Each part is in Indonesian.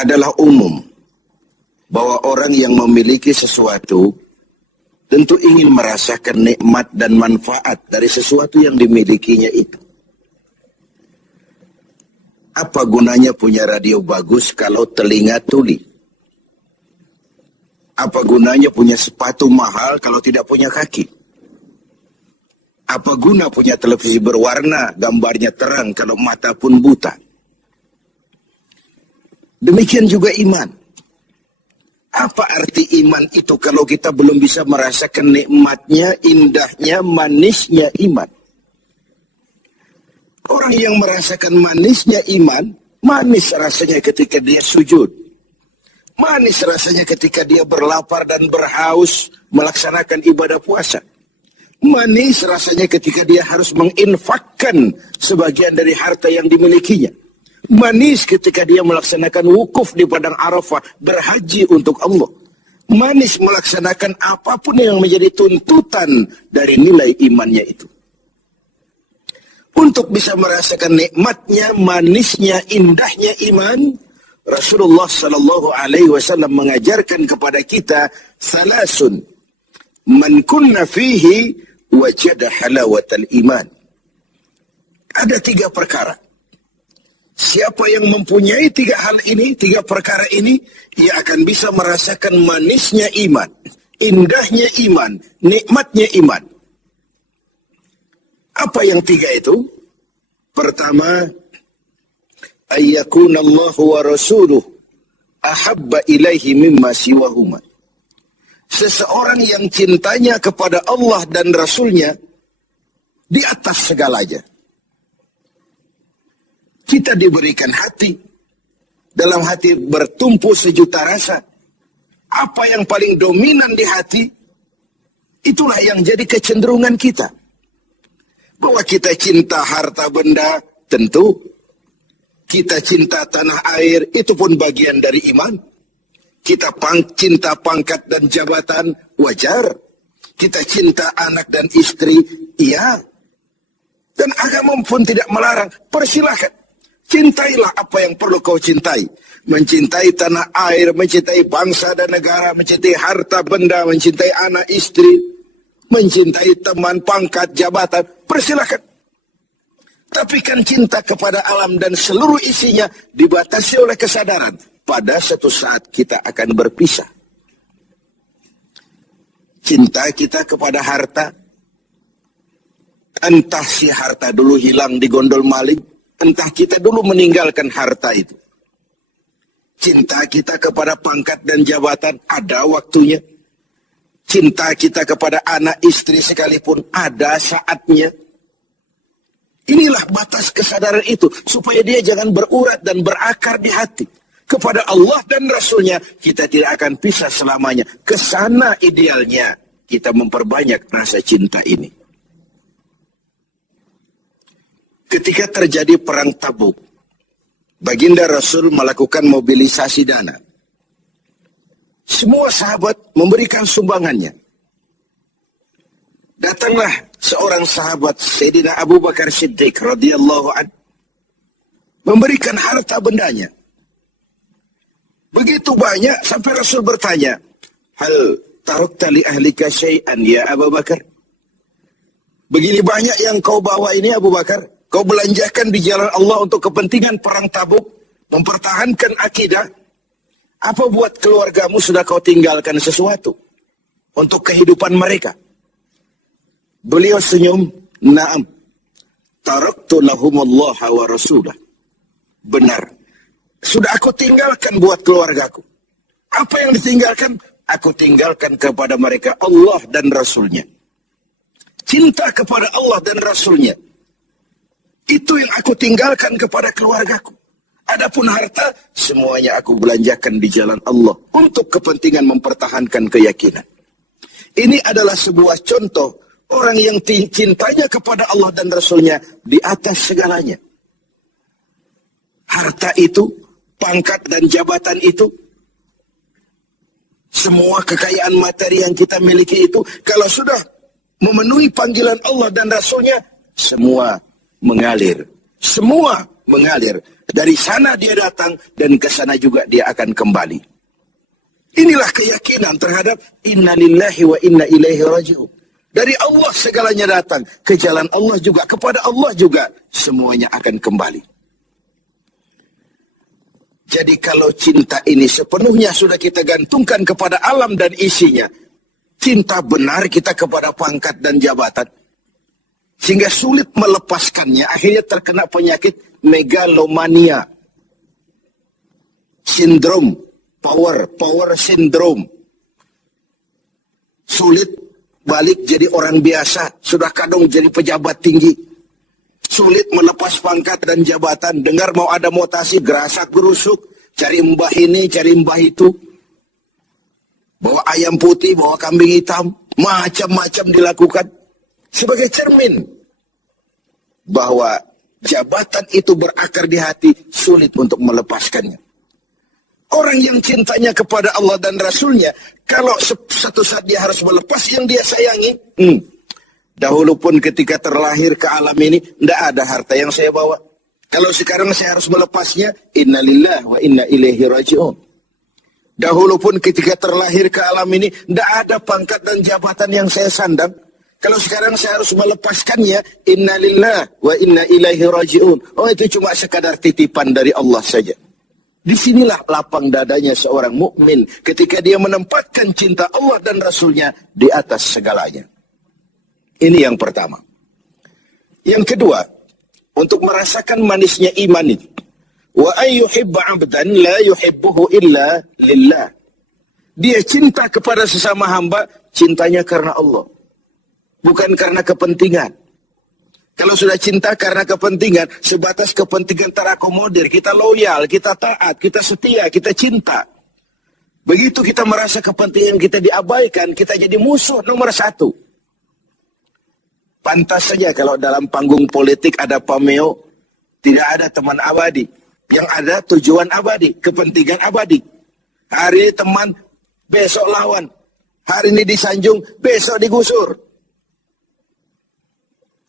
adalah umum bahwa orang yang memiliki sesuatu tentu ingin merasakan nikmat dan manfaat dari sesuatu yang dimilikinya itu. Apa gunanya punya radio bagus kalau telinga tuli? Apa gunanya punya sepatu mahal kalau tidak punya kaki? Apa guna punya televisi berwarna, gambarnya terang kalau mata pun buta? Demikian juga iman. Apa arti iman itu kalau kita belum bisa merasakan nikmatnya, indahnya, manisnya iman? Orang yang merasakan manisnya iman, manis rasanya ketika dia sujud. Manis rasanya ketika dia berlapar dan berhaus melaksanakan ibadah puasa. Manis rasanya ketika dia harus menginfakkan sebagian dari harta yang dimilikinya. Manis ketika dia melaksanakan wukuf di padang Arafah, berhaji untuk Allah. Manis melaksanakan apapun yang menjadi tuntutan dari nilai imannya itu. Untuk bisa merasakan nikmatnya, manisnya, indahnya iman, Rasulullah Sallallahu Alaihi Wasallam mengajarkan kepada kita salasun, man kunna fihi wajada halawatal iman. Ada 3 perkara. Siapa yang mempunyai 3 hal ini, 3 perkara ini, ia akan bisa merasakan manisnya iman, indahnya iman, nikmatnya iman. Apa yang 3 itu? Pertama, ayyakunallahu wa rasuluh ahabba ilaihi mimma siwahuma. Seseorang yang cintanya kepada Allah dan Rasulnya di atas segalanya. Kita diberikan hati. Dalam hati bertumpu sejuta rasa. Apa yang paling dominan di hati, itulah yang jadi kecenderungan kita. Bahwa kita cinta harta benda, tentu. Kita cinta tanah air, itu pun bagian dari iman. Kita cinta pangkat dan jabatan, wajar. Kita cinta anak dan istri, iya. Dan agama pun tidak melarang, persilahkan. Cintailah apa yang perlu kau cintai. Mencintai tanah air, mencintai bangsa dan negara, mencintai harta benda, mencintai anak istri, mencintai teman, pangkat, jabatan, persilahkan. Tapi kan cinta kepada alam dan seluruh isinya dibatasi oleh kesadaran. Pada suatu saat kita akan berpisah. Cinta kita kepada harta, entah si harta dulu hilang di gondol maling, entah kita dulu meninggalkan harta itu. Cinta kita kepada pangkat dan jabatan ada waktunya. Cinta kita kepada anak istri sekalipun ada saatnya. Inilah batas kesadaran itu, supaya dia jangan berurat dan berakar di hati. Kepada Allah dan Rasulnya, kita tidak akan pisah selamanya. Kesana idealnya, kita memperbanyak rasa cinta ini. Ketika terjadi perang Tabuk, baginda Rasul melakukan mobilisasi dana. Semua sahabat memberikan sumbangannya. Datanglah seorang sahabat, Sayyidina Abu Bakar Siddiq radhiyallahu anhu, memberikan harta bendanya. Begitu banyak sampai Rasul bertanya, hal tarakta li ahlika syai'an ya Abu Bakar? Begini banyak yang kau bawa ini Abu Bakar, kau belanjakan di jalan Allah untuk kepentingan perang Tabuk, mempertahankan akidah. Apa buat keluargamu sudah kau tinggalkan sesuatu untuk kehidupan mereka? Beliau senyum, na'am, taraktu lahumullaha wa rasulah. Benar, sudah aku tinggalkan buat keluargaku. Apa yang ditinggalkan? Aku tinggalkan kepada mereka Allah dan Rasulnya. Cinta kepada Allah dan Rasulnya, itu yang aku tinggalkan kepada keluargaku. Adapun harta, semuanya aku belanjakan di jalan Allah untuk kepentingan mempertahankan keyakinan. Ini adalah sebuah contoh orang yang cintanya kepada Allah dan Rasulnya di atas segalanya. Harta itu, pangkat dan jabatan itu, semua kekayaan materi yang kita miliki itu, kalau sudah memenuhi panggilan Allah dan Rasulnya, semua mengalir, semua mengalir. Dari sana dia datang dan ke sana juga dia akan kembali. Inilah keyakinan terhadap inna lillahi wa inna ilaihi raji'un. Dari Allah segalanya datang, ke jalan Allah juga, kepada Allah juga semuanya akan kembali. Jadi kalau cinta ini sepenuhnya sudah kita gantungkan kepada alam dan isinya, cinta benar kita kepada pangkat dan jabatan, sehingga sulit melepaskannya, akhirnya terkena penyakit megalomania, sindrom, power syndrome. Sulit balik jadi orang biasa, sudah kadang jadi pejabat tinggi. Sulit melepas pangkat dan jabatan, dengar mau ada mutasi, gerasak gerusuk, cari mbah ini, cari mbah itu. Bawa ayam putih, bawa kambing hitam, macam-macam dilakukan. Sebagai cermin bahwa jabatan itu berakar di hati, sulit untuk melepaskannya. Orang yang cintanya kepada Allah dan Rasulnya, kalau satu saat dia harus melepas yang dia sayangi, dahulu pun ketika terlahir ke alam ini, tidak ada harta yang saya bawa. Kalau sekarang saya harus melepasnya, innalillah wa inna ilaihi raji'un. Dahulu pun ketika terlahir ke alam ini, tidak ada pangkat dan jabatan yang saya sandang. Kalau sekarang saya harus melepaskannya, innalillah wa inna ilaihi raji'un. Oh, itu cuma sekadar titipan dari Allah saja. Disinilah lapang dadanya seorang mukmin ketika dia menempatkan cinta Allah dan Rasulnya di atas segalanya. Ini yang pertama. Yang kedua, untuk merasakan manisnya iman ini. Wa ayyuhibba 'abdan la yuhibbuhu illa lillah. Dia cinta kepada sesama hamba, cintanya karena Allah, bukan karena kepentingan. Kalau sudah cinta karena kepentingan, sebatas kepentingan terakomodir, kita loyal, kita taat, kita setia, kita cinta. Begitu kita merasa kepentingan kita diabaikan, kita jadi musuh nomor satu. Pantas saja kalau dalam panggung politik ada pameo, tidak ada teman abadi. Yang ada tujuan abadi, kepentingan abadi. Hari ini teman, besok lawan. Hari ini disanjung, besok digusur.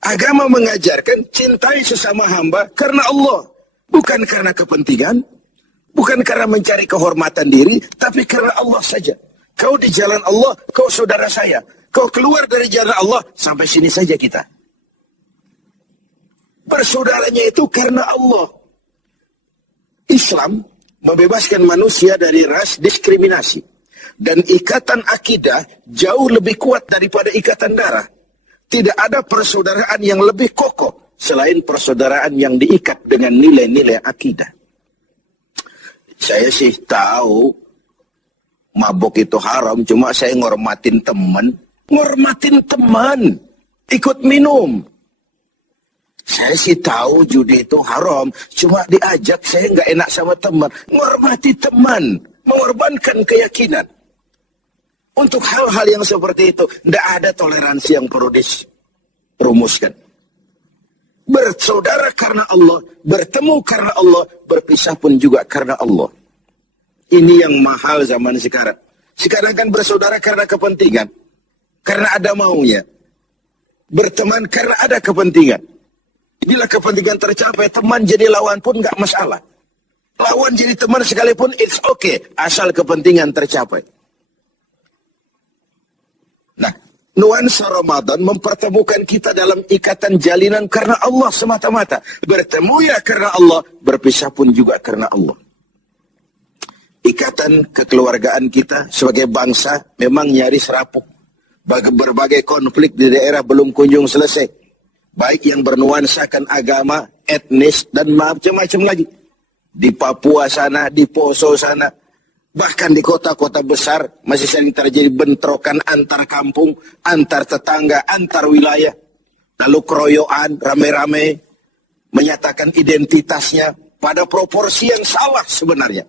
Agama mengajarkan cintai sesama hamba karena Allah. Bukan karena kepentingan, bukan karena mencari kehormatan diri, tapi karena Allah saja. Kau di jalan Allah, kau saudara saya. Kau keluar dari jalan Allah, sampai sini saja kita. Bersaudaranya itu karena Allah. Islam membebaskan manusia dari ras diskriminasi. Dan ikatan akidah jauh lebih kuat daripada ikatan darah. Tidak ada persaudaraan yang lebih kokoh selain persaudaraan yang diikat dengan nilai-nilai akidah. Saya sih tahu mabuk itu haram, cuma saya ngormatin teman. Ngormatin teman, ikut minum. Saya sih tahu judi itu haram, cuma diajak saya nggak enak sama teman. Ngormati teman, mengorbankan keyakinan. Untuk hal-hal yang seperti itu, tidak ada toleransi yang perlu dirumuskan. Bersaudara karena Allah, bertemu karena Allah, berpisah pun juga karena Allah. Ini yang mahal zaman sekarang. Sekarang kan bersaudara karena kepentingan, karena ada maunya. Berteman karena ada kepentingan. Bila kepentingan tercapai, teman jadi lawan pun nggak masalah. Lawan jadi teman sekalipun it's okay, asal kepentingan tercapai. Nah, nuansa Ramadan mempertemukan kita dalam ikatan jalinan karena Allah semata-mata. Bertemu ya karena Allah, berpisah pun juga karena Allah. Ikatan kekeluargaan kita sebagai bangsa memang nyaris rapuh. Berbagai konflik di daerah belum kunjung selesai. Baik yang bernuansakan agama, etnis, dan macam-macam lagi. Di Papua sana, di Poso sana. Bahkan di kota-kota besar masih sering terjadi bentrokan antar kampung, antar tetangga, antar wilayah. Lalu keroyokan, rame-rame, menyatakan identitasnya pada proporsi yang salah sebenarnya.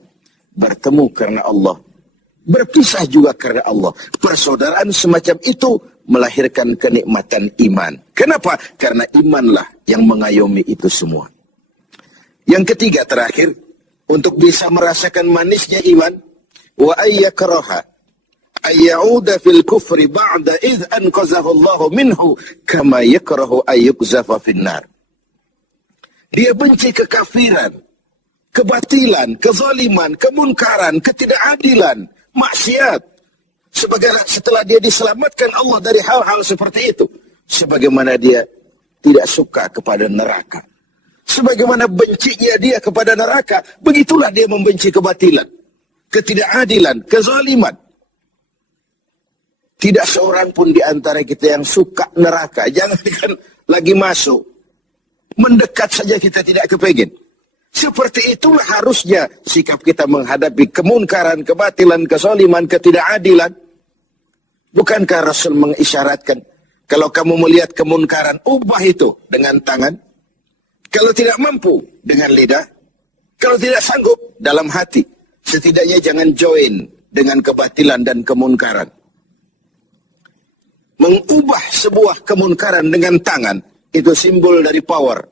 Bertemu karena Allah, berpisah juga karena Allah. Persaudaraan semacam itu melahirkan kenikmatan iman. Kenapa? Karena imanlah yang mengayomi itu semua. Yang ketiga terakhir, untuk bisa merasakan manisnya iman, wa ayyakraha ayyauda fil kufri ba'da idh anqazahu Allah minhu kama yakrahu ayyukzafa finnar. Dia benci kekafiran, kebatilan, kezaliman, kemunkaran, ketidakadilan, maksiat. Setelah dia diselamatkan Allah dari hal-hal seperti itu. Sebagaimana dia tidak suka kepada neraka. Sebagaimana bencinya dia kepada neraka, begitulah dia membenci kebatilan, ketidakadilan, kezaliman. Tidak seorang pun di antara kita yang suka neraka. Jangan lagi masuk. Mendekat saja kita tidak kepingin. Seperti itulah harusnya sikap kita menghadapi kemunkaran, kebatilan, kezaliman, ketidakadilan. Bukankah Rasul mengisyaratkan, kalau kamu melihat kemunkaran, ubah itu dengan tangan. Kalau tidak mampu, dengan lidah. Kalau tidak sanggup, dalam hati. Setidaknya jangan join dengan kebatilan dan kemunkaran. Mengubah sebuah kemunkaran dengan tangan, itu simbol dari power.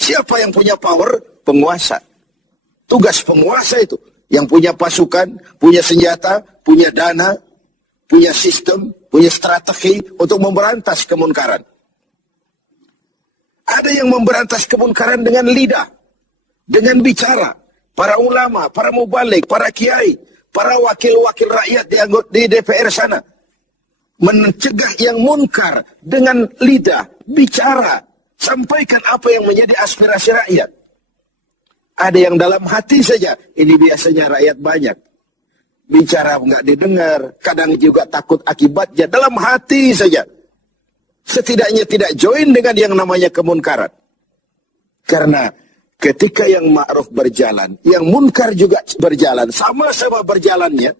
Siapa yang punya power? Penguasa. Tugas penguasa itu. Yang punya pasukan, punya senjata, punya dana, punya sistem, punya strategi untuk memberantas kemunkaran. Ada yang memberantas kemunkaran dengan lidah, dengan bicara. Para ulama, para mubalik, para kiai, para wakil-wakil rakyat di DPR sana. Mencegah yang munkar dengan lidah, bicara. Sampaikan apa yang menjadi aspirasi rakyat. Ada yang dalam hati saja. Ini biasanya rakyat banyak. Bicara nggak didengar. Kadang juga takut akibatnya. Dalam hati saja. Setidaknya tidak join dengan yang namanya kemunkaran. Karena ketika yang ma'ruf berjalan, yang munkar juga berjalan, sama-sama berjalannya,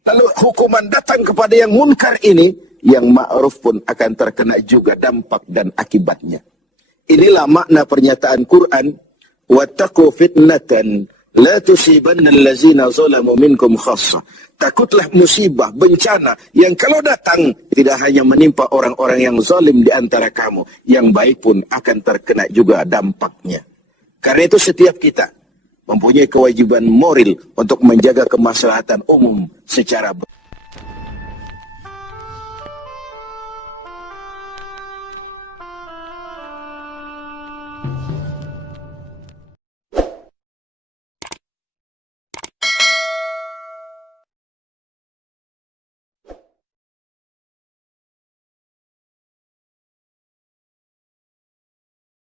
lalu hukuman datang kepada yang munkar ini, yang ma'ruf pun akan terkena juga dampak dan akibatnya. Inilah makna pernyataan Quran, wattaqu fitnatan la tusibanna allazina zalamu minkum khassah. Takutlah musibah, bencana yang kalau datang tidak hanya menimpa orang-orang yang zalim di antara kamu, yang baik pun akan terkena juga dampaknya. Karena itu setiap kita mempunyai kewajiban moral untuk menjaga kemaslahatan umum secara